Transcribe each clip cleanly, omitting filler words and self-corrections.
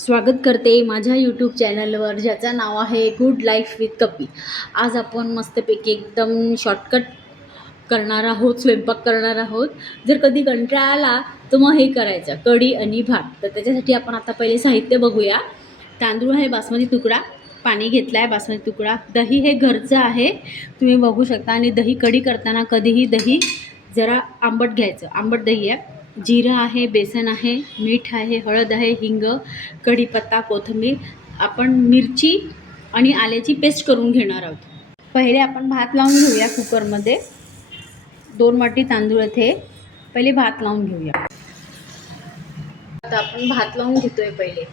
स्वागत करते माझ्या यूट्यूब चॅनलवर, ज्याचं नाव आहे गुड लाईफ विथ कपी। आज आपण मस्तपैकी एकदम शॉर्टकट करणार आहोत, स्वयंपाक करणार आहोत। जर कधी कंटाळा आला तर मग हे करायचं, कढी आणि भात। तर त्याच्यासाठी आपण आता पहिले साहित्य बघूया। तांदूळ आहे बासमती तुकडा, पाणी घेतलं आहे बासमती तुकडा, दही हे घरचं आहे तुम्ही बघू शकता। आणि दही कढी करताना कधीही दही जरा आंबट घ्यायचं, आंबट दही आहे। जिरं आहे, बेसन आहे, मीठ आहे, हळद आहे, हिंग, कढीपत्ता, कोथिंबीर। आपण मिरची आणि आल्याची पेस्ट करून घेणार आहोत। पहिले आपण भात लावून घेऊया कुकरमध्ये। 2 वाटी तांदूळ इथे, पहिले भात लावून घेऊया। आता आपण भात लावून घेतोय पहिले।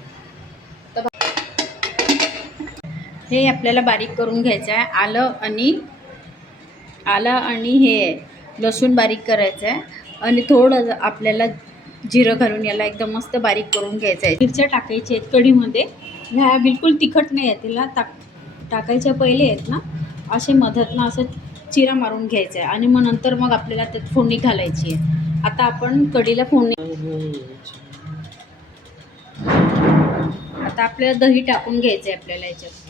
हे आपल्याला बारीक करून घ्यायचं आहे। आलं आणि हे लसूण बारीक करायचं आहे। आणि थोडं आपल्याला जिरं घालून याला एकदम मस्त बारीक करून घ्यायचं आहे। मिरच्या टाकायच्या आहेत कढीमध्ये, ह्या बिलकुल तिखट नाही आहेत, तिला टाकायच्या पहिले आहेत ना असे मधातनं असं चिरा मारून घ्यायचा आहे। आणि मग नंतर मग आपल्याला त्यात फोडणी घालायची आहे। आता आपण कढीला फोडणी, आता आपल्याला दही टाकून घ्यायचं आहे आपल्याला याच्यात।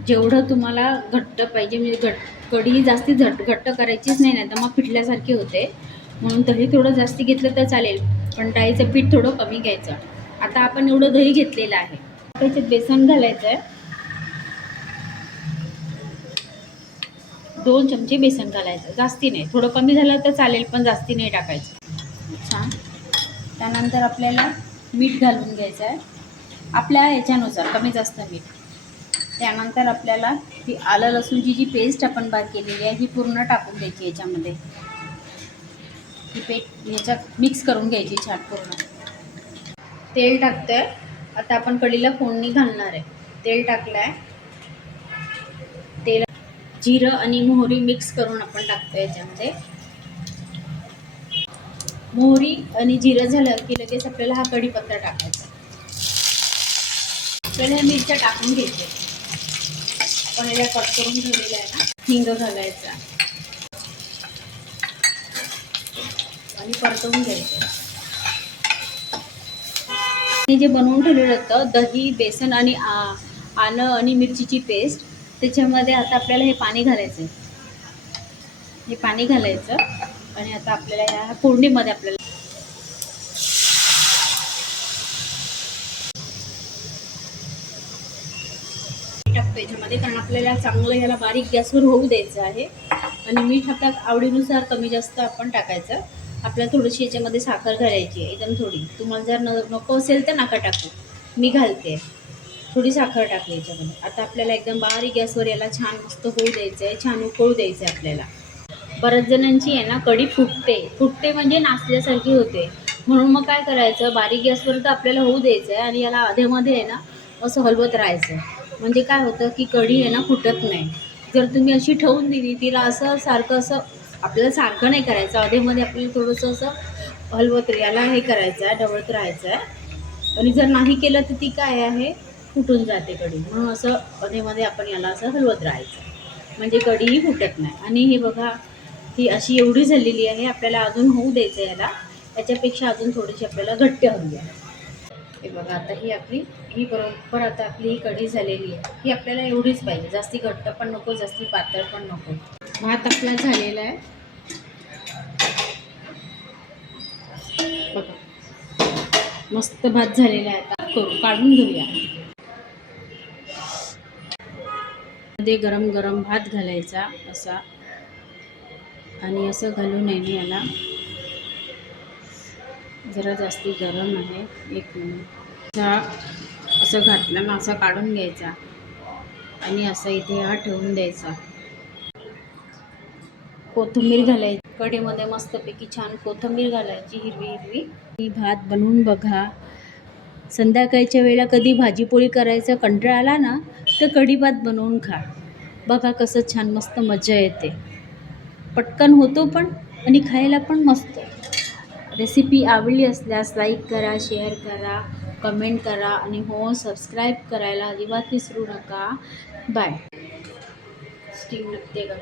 जेवढं तुम्हाला घट्ट पाहिजे, म्हणजे कढी जास्ती घट्ट करायचीच नाही, नाही तर मग पिठल्यासारखी होते। म्हणून दही थोडं जास्त घेतलं तर चालेल, पण डाळीचं पीठ थोडं कमी घ्यायचं। आता आपण एवढं दही घेतलेलं आहे, त्याच्यात बेसन घालायचं आहे। 2 चमचे बेसन घालायचं, जास्ती नाही, थोडं कमी झालं तर चालेल पण जास्ती नाही टाकायचं। छान। त्यानंतर आपल्याला मीठ घालून घ्यायचं आहे आपल्या याच्यानुसार, कमी जास्त मीठ। त्यानंतर आपल्याला ही आलं लसूणची जी पेस्ट आपण बारीक केलेली आहे ही पूर्ण टाकून द्यायची याच्यामध्ये। ही पेस्ट याच्यात मिक्स करून घ्यायची छान पूर्ण। तेल टाकतोय आता आपण कढीला फोडणी घालणार आहे। तेल टाकलं आहे, तेल, जिरं आणि मोहरी मिक्स करून आपण टाकतोय याच्यामध्ये। मोहरी आणि जिरं झालं की लगेच आपल्याला हा कढीपत्ता टाकायचा। आपल्याला ह्या मिरच्या टाकून घ्यायच्या, आपण याला कट करून ठेवलेला आहे ना। हिंग घालायचा आणि परतवून घ्यायचं। हे जे बनवून ठेवलेलं होतं दही, बेसन आणि आलं आणि मिरचीची पेस्ट, त्याच्यामध्ये आता आपल्याला हे पाणी घालायचं आहे। हे पाणी घालायचं आणि आता आपल्याला या फोडणीमध्ये आपल्याला टाकतो याच्यामध्ये, कारण आपल्याला चांगलं याला बारीक गॅसवर होऊ द्यायचं आहे। आणि मीठ आपल्या आवडीनुसार कमी जास्त आपण टाकायचं। आपल्याला थोडीशी याच्यामध्ये साखर घालायची आहे, एकदम थोडी। तुम्हाला जर नको असेल तर नका टाकू, मी घालते थोडी साखर टाकली याच्यामध्ये। आता आपल्याला एकदम बारीक गॅसवर याला छान मस्त होऊ द्यायचं आहे, छान उकळू द्यायचं आहे आपल्याला। बऱ्याच जणांची आहे ना कढी फुटते म्हणजे नाचल्यासारखी होते, म्हणून मग काय करायचं, बारीक गॅसवर तर आपल्याला होऊ द्यायचं आहे आणि याला अधेमध्ये आहे ना असं हलवत राहायचं। म्हणजे काय होतं की कढी आहे ना फुटत नाही। जर तुम्ही अशी ठेवून दिली तिला असं सारखं असं, आपल्याला सारखं नाही करायचं, अधेमध्ये आपल्याला थोडंसं असं हलवत याला हे करायचं आहे, ढवळत राहायचं आहे। आणि जर नाही केलं तर ती काय आहे, फुटून जाते कढी। म्हणून असं अधेमध्ये आपण याला असं हलवत राहायचं, म्हणजे कढीही फुटत नाही। आणि हे बघा, ही अशी एवढी झालेली आहे, आपल्याला अजून होऊ द्यायचं याला, याच्यापेक्षा अजून थोडीशी आपल्याला घट्ट हवी आहे। हे बघा आता ही बरोबर आता आपली ही कढी झालेली आहे। ही आपल्याला एवढीच पाहिजे, जास्ती घट्ट पण नको, जास्ती पातळ पण नको। भात आपला झालेला आहे बघा, मस्त भात झालेला आहे। आता काढून घेऊया। मध्ये गरम गरम भात घालायचा असा, आणि असं घालून आहे ना याला, जरा जास्ती गरम आहे, 1 मिनिट। असं घातलं ना असं काढून घ्यायचा आणि असं इथे हा ठेवून द्यायचा। कोथिंबीर घालायची कढीमध्ये, मस्तपैकी छान कोथिंबीर घालायची हिरवी हिरवी। ही भात बनवून बघा। संध्याकाळच्या वेळेला कधी भाजीपोळी करायचं कंटाळा आला ना तर कढी भात बनवून खा, बघा कसं छान मस्त मजा येते। पटकन होतो पण आणि खायला पण मस्त। रेसिपी आवडली असल्यास लाईक करा, शेअर करा, कमेंट करा आणि हो सबस्क्राईब करायला अजिबात विसरू नका। बाय। स्टीम निघते का?